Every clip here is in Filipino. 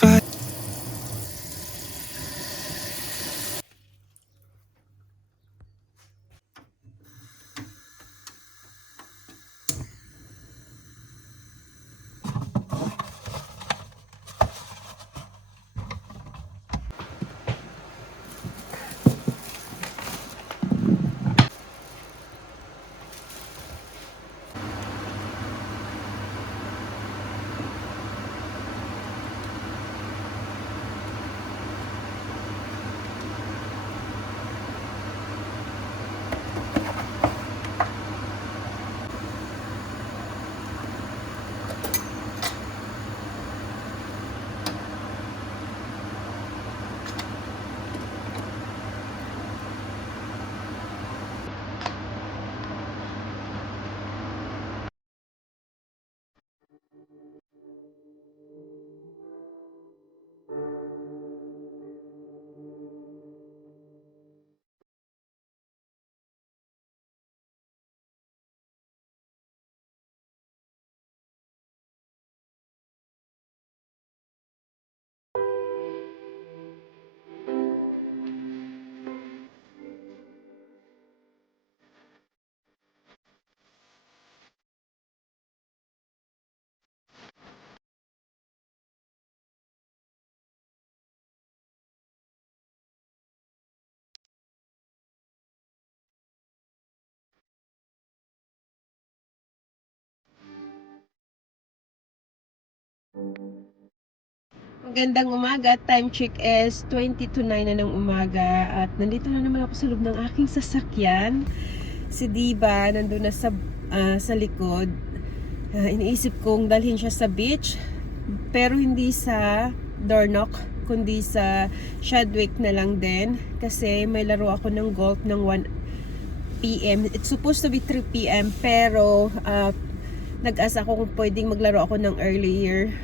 Bye. Magandang umaga. Time check is 20 to 9 na ng umaga. At nandito na naman ako sa loob ng aking sasakyan. Si Diva nandun na sa likod. Iniisip kong dalhin siya sa beach. Pero hindi sa Dornoch, kundi sa Shadwick na lang din. Kasi may laro ako ng golf ng 1 p.m. It's supposed to be 3 p.m. Pero nag-asa ako kung pwedeng maglaro ako ng earlier.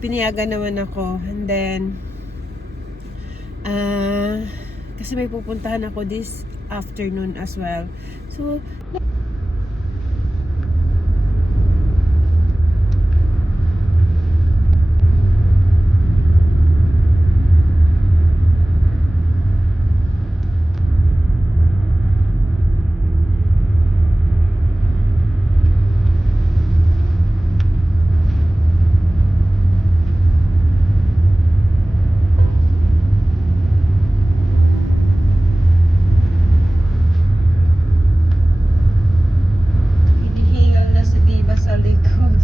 Pinayagan naman ako, and then kasi may pupuntahan ako this afternoon as well, so hinihingal na si Diva sa likod.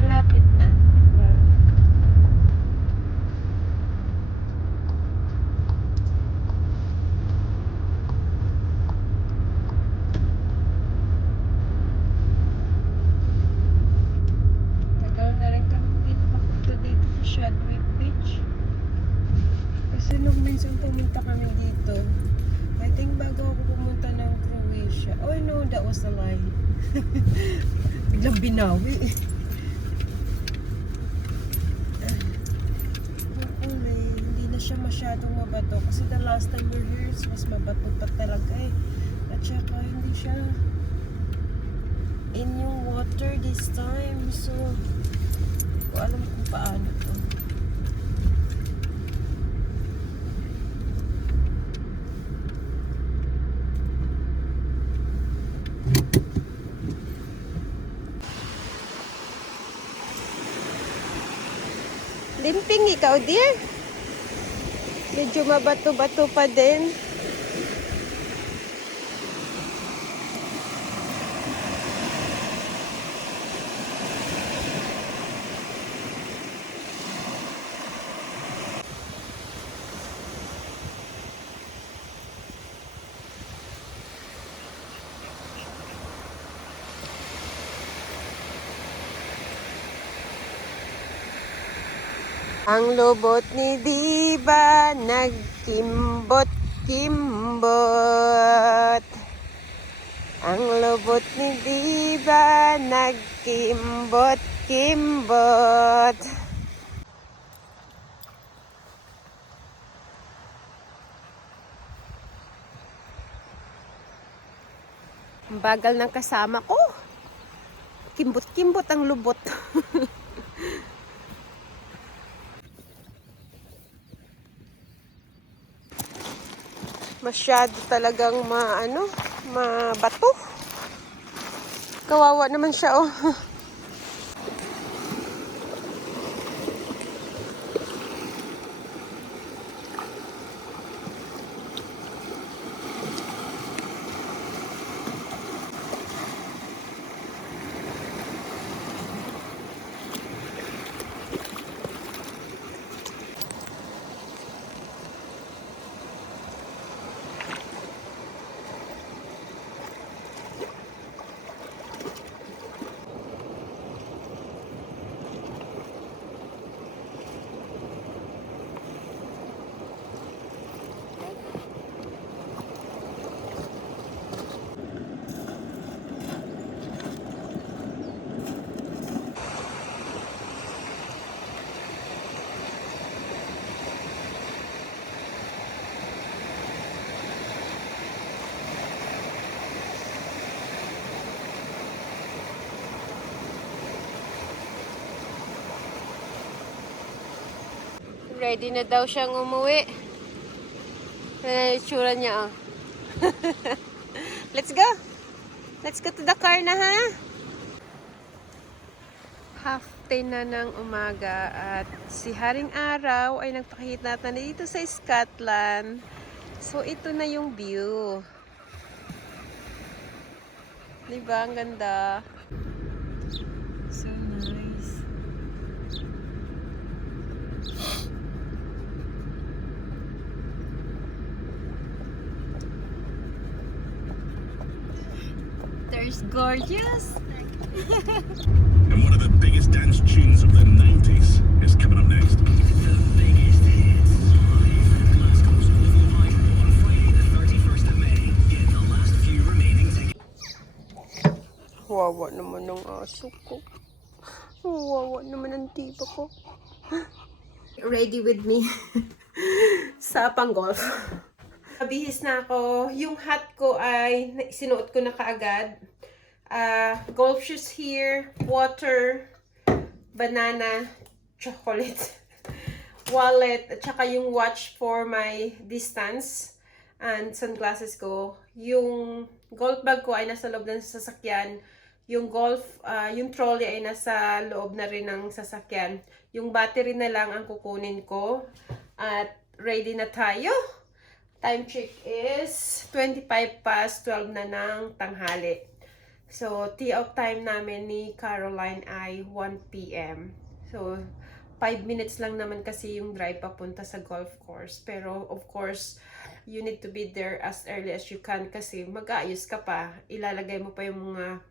Malapit na. Tagal na rin kami dito papunta dito sa Shadwick Beach. Kasi nung minsan pumunta kami dito, I think bago ako pumunta ng Croatia. Oh no, that was a lie. Biglang binawi. Hindi na siya masyadong mabato. Kasi the last time we're here, mas mabato pa talaga eh. At saka hindi siya in yung water this time. So, hindi ko alam kung paano to. Limping ikaw, dear. Medyo mabato-bato pa din. Ang lubot ni Diva nagkimbot-kimbot. Ang lubot ni Diva nagkimbot-kimbot. Ang bagal ng kasama ko. Kimbot-kimbot ang lubot. Masyado talagang mabato. Kawawa naman siya, oh. Ready na daw siyang umuwi. Itsura niya, oh. Let's go. Let's go to the car na, ha? 10:30 na ng umaga at si Haring Araw ay nagpakita na dito sa Scotland. So, ito na yung view. Diba? Ang ganda. So nice. There's gorgeous. And one of the biggest dance tunes of the 90s is coming up next. The biggest hits live. Glasgow's Oval Light on Friday the 31st of May. Get the last few remaining tickets. Wawa naman ng aso ko. Wawa naman ang tipa ko. Ready with me sa pang-golf. Mabihis na ako. Yung hat ko ay sinuot ko na kaagad. Golf shoes here, water, banana, chocolate, wallet, at saka yung watch for my distance, and sunglasses ko. Yung golf bag ko ay nasa loob ng sasakyan. Yung yung trolley ay nasa loob na rin ng sasakyan. Yung battery na lang ang kukunin ko. At ready na tayo. Time check is 12 na ng tanghali. So, tee off time namin ni Caroline ay 1 p.m. So, 5 minutes lang naman kasi yung drive papunta sa golf course. Pero, of course, you need to be there as early as you can kasi mag-aayos ka pa. Ilalagay mo pa yung mga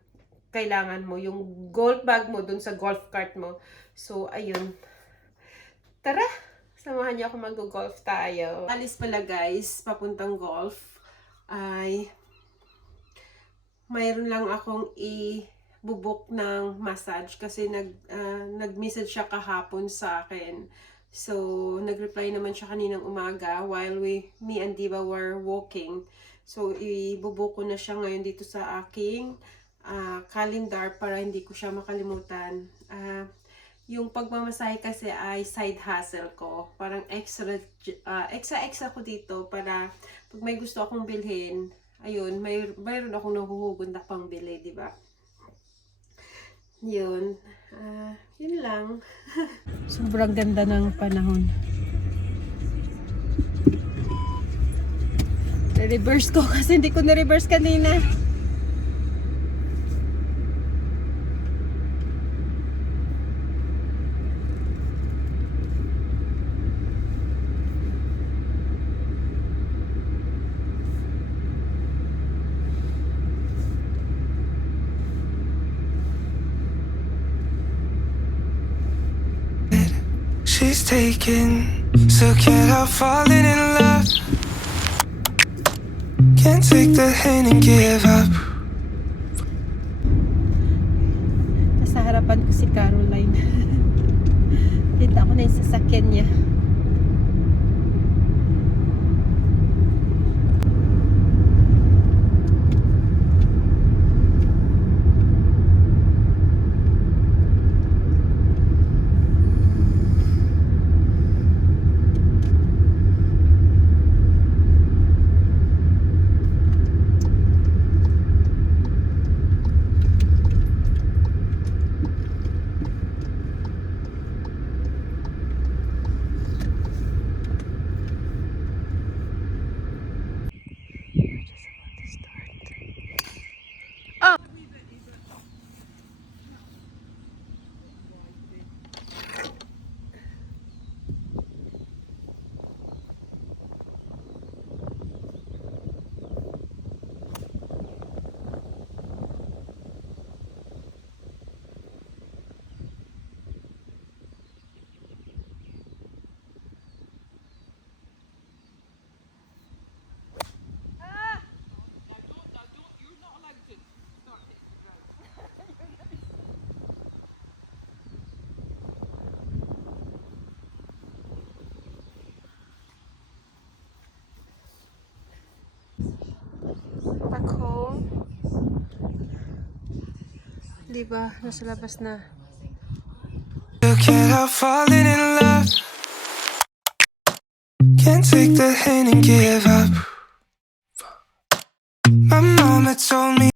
kailangan mo, yung golf bag mo dun sa golf cart mo. So, ayun. Tara! Samahan niyo ako mag-golf tayo. Alis pala guys, papuntang golf ay mayroon lang akong i-book ng massage kasi nag-message siya kahapon sa akin. So, nag-reply naman siya kaninang umaga while me and Diva were walking. So, i-book ko na siya ngayon dito sa aking calendar para hindi ko siya makalimutan. Yung pagmamasahe kasi ay side hustle ko. Parang extra ko dito para pag may gusto akong bilhin, ayun, mayroon akong nahuhugon na pang bili, di ba? Yun. Yun lang. Sobrang ganda ng panahon. Na-reverse ko kasi hindi ko na-reverse kanina. She's taken, so can't help falling in love. Can't take the hint and give up. Nasa harapan ko si Caroline. Kita ko na yung sasakyan niya. Di ba? Nasa labas na. You can't help falling in love. Can't take the hint and give